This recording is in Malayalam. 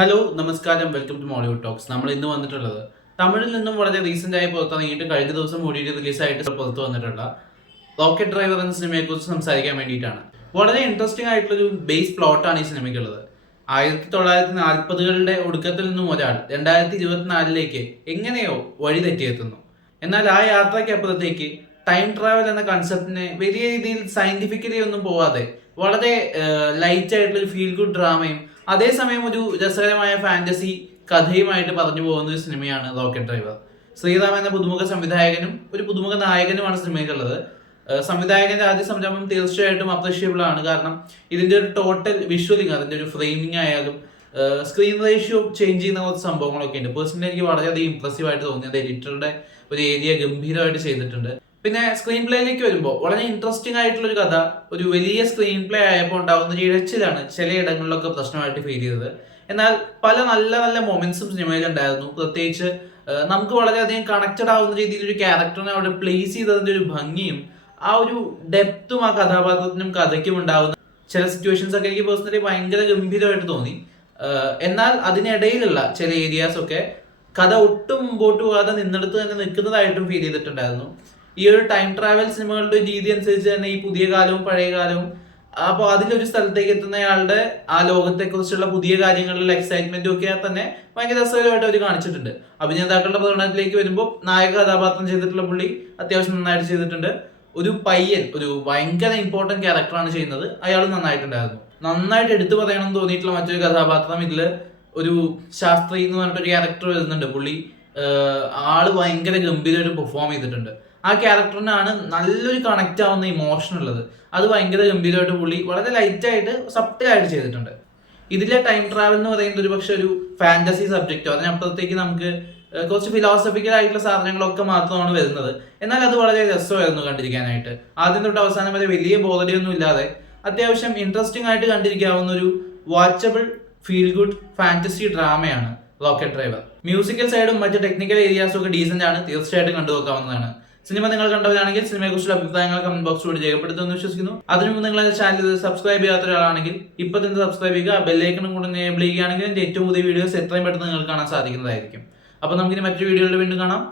ഹലോ നമസ്കാരം, വെൽക്കം ടു മോളിവുഡ് ടോക്സ്. നമ്മൾ ഇന്ന് വന്നിട്ടുള്ളത് തമിഴിൽ നിന്നും വളരെ റീസെന്റ് ആയി പുറത്തിറങ്ങിയിട്ട് കഴിഞ്ഞ ദിവസം OTT റിലീസായിട്ട് പുറത്തു വന്നിട്ടുള്ള റോക്കറ്റ് ഡ്രൈവർ എന്ന സിനിമയെക്കുറിച്ച് സംസാരിക്കാൻ വേണ്ടിയിട്ടാണ്. വളരെ ഇൻട്രസ്റ്റിംഗ് ആയിട്ടുള്ളൊരു ബേസ് പ്ലോട്ടാണ് ഈ സിനിമയ്ക്കുള്ളത്. 1940കളുടെ ഒടുക്കത്തിൽ നിന്നും ഒരാൾ 2024ലേക്ക് എങ്ങനെയോ വഴി തെറ്റിയെത്തുന്നു. എന്നാൽ ആ യാത്രയ്ക്കപ്പുറത്തേക്ക് ടൈം ട്രാവൽ എന്ന കൺസെപ്റ്റിനെ വലിയ രീതിയിൽ സയന്റിഫിക്കലി ഒന്നും പോവാതെ വളരെ ലൈറ്റ് ആയിട്ടുള്ള ഒരു ഫീൽ ഗുഡ് ഡ്രാമയും അതേസമയം ഒരു രസകരമായ ഫാന്റസി കഥയുമായിട്ട് പറഞ്ഞു പോകുന്ന ഒരു സിനിമയാണ് റോക്കറ്റ് ഡ്രൈവർ. ശ്രീറാം എന്ന പുതുമുഖ സംവിധായകനും ഒരു പുതുമുഖ നായകനുമാണ് സിനിമയിലുള്ളത്. സംവിധായകന്റെ ആദ്യ സംരംഭം തീർച്ചയായിട്ടും അപ്രീഷിയബിൾ ആണ്. കാരണം ഇതിന്റെ ഒരു ടോട്ടൽ വിഷ്വലിംഗ്, അതിന്റെ ഒരു ഫ്രെയിമിംഗ് ആയാലും സ്ക്രീൻ റേഷ്യോ ചേഞ്ച് ചെയ്യുന്ന കുറച്ച് സംഭവങ്ങളൊക്കെ ഉണ്ട്. പേഴ്സണലി എനിക്ക് വളരെയധികം ഇംപ്രസീവ് ആയിട്ട് തോന്നിയത് എഡിറ്ററുടെ ഒരു ഏരിയ ഗംഭീരമായിട്ട് ചെയ്തിട്ടുണ്ട്. പിന്നെ സ്ക്രീൻ പ്ലേയിലേക്ക് വരുമ്പോൾ വളരെ ഇൻട്രസ്റ്റിംഗ് ആയിട്ടുള്ള ഒരു കഥ ഒരു വലിയ സ്ക്രീൻ പ്ലേ ആയപ്പോൾ ഉണ്ടാകുന്ന ഒരു ഇഴച്ചിലാണ് ചിലയിടങ്ങളിലൊക്കെ പ്രശ്നമായിട്ട് ഫീൽ ചെയ്തത്. എന്നാൽ പല നല്ല നല്ല മൊമെന്റ്സും സിനിമയിൽ ഉണ്ടായിരുന്നു. പ്രത്യേകിച്ച് നമുക്ക് വളരെയധികം കണക്റ്റഡ് ആവുന്ന രീതിയിൽ ഒരു ക്യാരക്ടറിനെ അവിടെ പ്ലേസ് ചെയ്തതിന്റെ ഒരു ഭംഗിയും ആ ഒരു ഡെപ്തും ആ കഥാപാത്രത്തിനും കഥയ്ക്കും ഉണ്ടാവുന്ന ചില സിറ്റുവേഷൻസ് ഒക്കെ എനിക്ക് പേഴ്സണലി ഭയങ്കര ഗംഭീരമായിട്ട് തോന്നി. എന്നാൽ അതിനിടയിലുള്ള ചില ഏരിയാസ് ഒക്കെ കഥ ഒട്ടും മുമ്പോട്ട് പോകാതെ നിന്നെടുത്ത് തന്നെ നിൽക്കുന്നതായിട്ടും ഫീൽ ചെയ്തിട്ടുണ്ടായിരുന്നു. ഈ ഒരു ടൈം ട്രാവൽ സിനിമകളുടെ രീതി അനുസരിച്ച് തന്നെ ഈ പുതിയ കാലവും പഴയ കാലവും അപ്പോൾ അതിലൊരു സ്ഥലത്തേക്ക് എത്തുന്നയാളുടെ ആ ലോകത്തെ കുറിച്ചുള്ള പുതിയ കാര്യങ്ങളിലുള്ള എക്സൈറ്റ്മെന്റും ഒക്കെ തന്നെ ഭയങ്കര രസകരമായിട്ട് അവർ കാണിച്ചിട്ടുണ്ട്. അഭിനേതാക്കളുടെ പ്രകടനത്തിലേക്ക് വരുമ്പോൾ നായക കഥാപാത്രം ചെയ്തിട്ടുള്ള പുള്ളി അത്യാവശ്യം നന്നായിട്ട് ചെയ്തിട്ടുണ്ട്. ഒരു പയ്യൻ, ഒരു ഭയങ്കര ഇമ്പോർട്ടന്റ് ക്യാരക്ടറാണ് ചെയ്യുന്നത്, അയാൾ നന്നായിട്ടുണ്ടായിരുന്നു. നന്നായിട്ട് എടുത്തു പറയണം എന്ന് തോന്നിയിട്ടുള്ള മറ്റൊരു കഥാപാത്രം ഇതില് ഒരു ശാസ്ത്രി എന്ന് പറഞ്ഞിട്ടൊരു ക്യാരക്ടർ വരുന്നുണ്ട്. പുള്ളി ആള് ഭയങ്കര ഗംഭീരമായിട്ട് പെർഫോം ചെയ്തിട്ടുണ്ട്. ആ ക്യാരക്ടറിനാണ് നല്ലൊരു കണക്ട് ആവുന്ന ഇമോഷൻ ഉള്ളത്. അത് ഭയങ്കര ഗംഭീരമായിട്ട് പുള്ളി വളരെ ലൈറ്റായിട്ട് സബ്റ്റിലായിട്ട് ചെയ്തിട്ടുണ്ട്. ഇതിലെ ടൈം ട്രാവൽ എന്ന് പറയുന്നത് ഒരു പക്ഷെ ഒരു ഫാന്റസി സബ്ജക്റ്റോ അതിനപ്പുറത്തേക്ക് നമുക്ക് കുറച്ച് ഫിലോസഫിക്കൽ ആയിട്ടുള്ള സാധനങ്ങളൊക്കെ മാത്രമാണ് വരുന്നത്. എന്നാൽ അത് വളരെ രസമായിരുന്നു കണ്ടിരിക്കാനായിട്ട്. ആദ്യം തൊട്ട് അവസാനം വരെ വലിയ ബോധടിയൊന്നും ഇല്ലാതെ അത്യാവശ്യം ഇൻട്രസ്റ്റിംഗ് ആയിട്ട് കണ്ടിരിക്കാവുന്ന ഒരു വാച്ചബിൾ ഫീൽ ഗുഡ് ഫാന്റസി ഡ്രാമയാണ് റോക്കറ്റ് ഡ്രൈവർ. മ്യൂസിക്കൽ സൈഡും മറ്റ് ടെക്നിക്കൽ ഏരിയാസും ഒക്കെ ഡീസന്റ് ആണ്, തീർച്ചയായിട്ടും കണ്ടു നോക്കാവുന്നതാണ്. സിനിമ നിങ്ങൾ കണ്ടവരാണെങ്കിൽ സിനിമയെക്കുറിച്ചുള്ള അഭിപ്രായങ്ങൾ കമന്റ് ബോക്സിലൂടെ രേഖപ്പെടുത്തുമെന്ന് വിശ്വസിക്കുന്നു. അതിനുമുമ്പ് നിങ്ങൾ എന്റെ ചാനൽ സബ്സ്ക്രൈബ് ചെയ്യാത്ത ഒരാളാണെങ്കിൽ ഇപ്പൊ തന്നെ സബ്സ്ക്രൈബ് ചെയ്യുക. ബെല്ലൈക്കണും കൂടെ എനേബിൾ ചെയ്യുകയാണെങ്കിൽ എന്റെ ഏറ്റവും പുതിയ വീഡിയോസ് എത്രയും പെട്ടെന്ന് നിങ്ങൾക്ക് കാണാൻ സാധിക്കുന്നതായിരിക്കും. അപ്പൊ നമുക്കിനി മറ്റൊരു വീഡിയോയിൽ വീണ്ടും കാണാം.